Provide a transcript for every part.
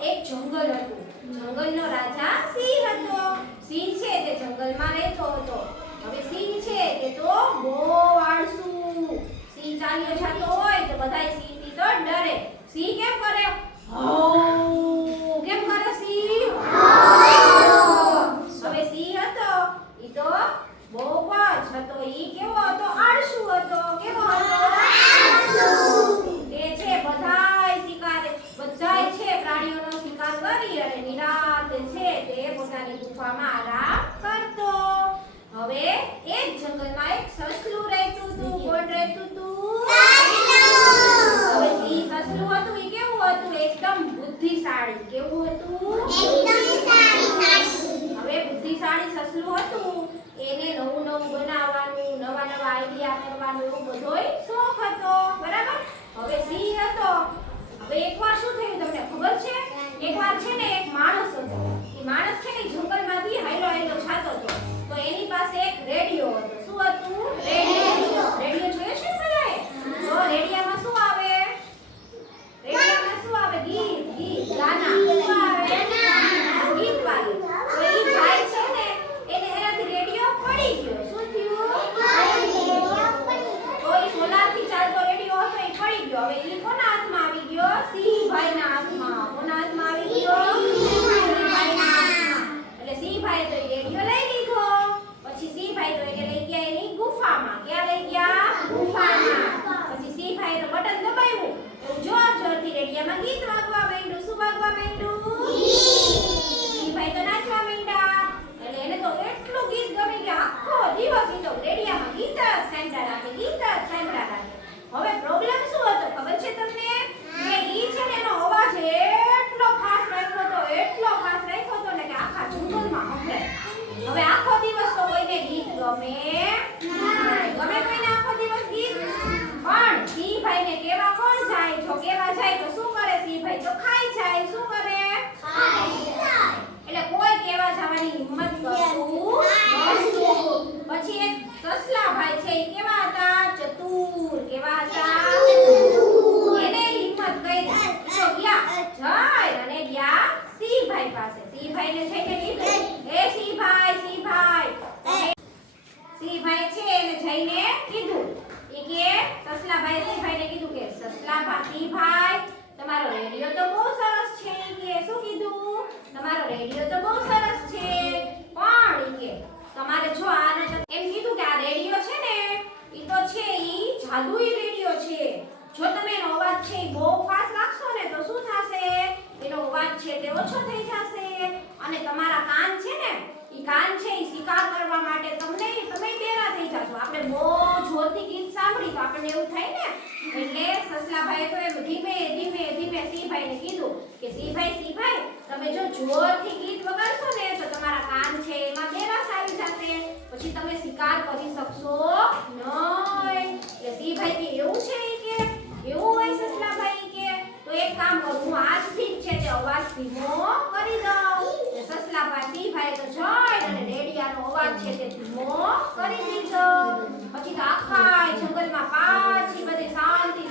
એક જંગલ હતું. જંગલનો રાજા સિંહ હતો. સિંહ છે તે જંગલમાં રહેતો હતો. હવે સિંહ છે તે તો બહુ આળસુ. સિંહ ચાલ્યો જતો હોય તો બધાય સિંહથી તો ડરે. સિંહ કેમ કરે? કેમ કરે સિંહ? હવે સિંહ હતો ઈ તો બહુ જ હતો. ઈ કેવો હતો? આળસુ હતો. કેવો હતો? તે છે બધાય છે પ્રાણીઓનો શિકાર કરી અને નિરાંતે છે તે પોતાની ગુફામાં આરામ કરતો. હવે એ જ જંગલમાં એક સસલું રહેતું હતું. કોણ રહેતું હતું? હવે ઈ સસલું હતું ઈ કેવું હતું? એકદમ બુદ્ધિશાળી. કેવું હતું? હવે બુદ્ધિશાળી સસલું હતું. એને નવું બનાવવાનું, નવા આઈડિયા કરવાનો એવો બધોય શોખ હતો. બરાબર? હવે સિંહ હતો. હવે એકવાર શું થયું તમને ખબર છે? એકવાર છે ને એક માણસ હતો. એ માણસ છે ને જંગલમાંથી હાયલો જાતો હતો. તો એની પાસે એક રેડિયો હતો. શું હતું? રેડિયો. રેડિયો જોયો છે ને બધાએ? તો રેડિયામાં શું આવે? રેડિયામાં શું આવે? ગીત, ગાના. શું આવે? ગીત વાગે. તો ઈ ભાઈ છે ને એનાથી રેડિયો પડી ગયો. શું થયું? તો ઈ સોલારથી ચાલતો રેડિયો હતો એ પડી ગયો. હવે ઈ કોના હાથમાં આવી ગયો? સિંહભાઈના હાથમાં. કોના હાથમાં આવી ગયો? સિંહભાઈના હાથમાં. એટલે સિંહભાઈએ તો ઈ રેડિયો લઈ લીધો. પછી સિંહભાઈ તો એને લઈ ગયા એની ગુફામાં. ક્યાં લઈ ગયા? ગુફામાં. પછી સિંહભાઈએ તો બટન દબાવ્યું. એવું જોરથી રેડિયામાં ગીત વાગવા માંડ્યું. શું વાગવા માંડ્યું? સિંહભાઈ તો નાચવા માંડ્યા. એટલે એને તો એટલું ગીત ગમે કે આખો દિવસ ઈ તો રેડિયામાં ગીત જ સાંભળ્યા રાખે. હવે પ્રોબ્લેમ શું હતો ખબર છે તમને? કે ઈ છે ને એનો અવાજ એટલો ફાસ્ટ રાખ્યો હતો ને કે આખા જંગલમાં સંભળાય. હવે આખો દિવસ તો કોઈને ગીત ગમે કોઈને આખો દિવસ ગીત? પણ સિંહભાઈને કેવા કોણ જાય? જો કેવા જાય તો શું કરે સિંહભાઈ? તો ખાઈ જાય. શું કરે? એટલે કોઈ કેવા જવાની હિંમત કરતું નહોતું. પછી એક સસલાભાઈ છે ઈ કેવા હતા? ચતુર. કેવા હતા? એને હિંમત કરી તો ગયા અને ગયા સિંહભાઈ પાસે. સિંહભાઈને જઈને કીધું, એ સિંહભાઈ. સિંહભાઈ છે એને જઈને કીધું ઈ કે સસલાભાઈ સિંહભાઈને કીધું કે સિંહભાઈ તમારો રેડિયો તો બહુ સરસ છે. કે શું કીધું? તમારો રેડિયો તો બહુ સરસ છે. પણ ઈ કે તમારે જો આને એમ કીધું કે આ રેડિયો છે ને ઈ તો છે ઈ જાદુઈ રેડિયો છે. જો તમે એનો અવાજ છે ઈ બહુ ફાસ્ટ રાખશો ને તો શું થશે? એનો અવાજ છે તે ઓછો થઈ જશે અને તમારા કાન છે ને ઈ કાન છે ઈ શિકાર કરવા માટે તમે બેરા થઈ જશો. આપણે બહુ જોરથી ગીત સાંભળી તો આપણને એવું થાય ને. એટલે સસલાભાઈએ તો એમ ધીમે સિંહભાઈને કીધું કે સિંહભાઈ તમે જો જોરથી ગીત વગાડશો ને તો તમારા કાન છે એમાં બેરાસ આવી જશે. પછી તમે શિકાર કરી શકશો નહીં. એટલે સિંહભાઈ કે એવું છે કે એવું હોય સસલાભાઈ કે તો એક કામ કરું હું આજથી જ છે તે અવાજ ધીમો કરી દઉં. સસલાભાઈ સિંહભાઈ તો જઈ અને રેડિયાનો અવાજ છે તે ધીમો કરી દીધો. પછી તો આખા જંગલમાં પાછી બધી શાંતિ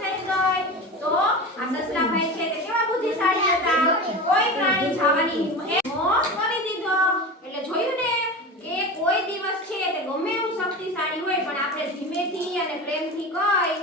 થઈ ગઈ. તો આ સસલાભાઈ છે તે કેવા બુદ્ધિશાળી હતા? કોઈ પ્રાણી જવાની હિંમત કરી દીધો. એટલે જોયું ને કે કોઈ દિવસ છે તે ગમે એવું શક્તિશાળી હોય પણ આપણે ધીમેથી અને પ્રેમથી કઈ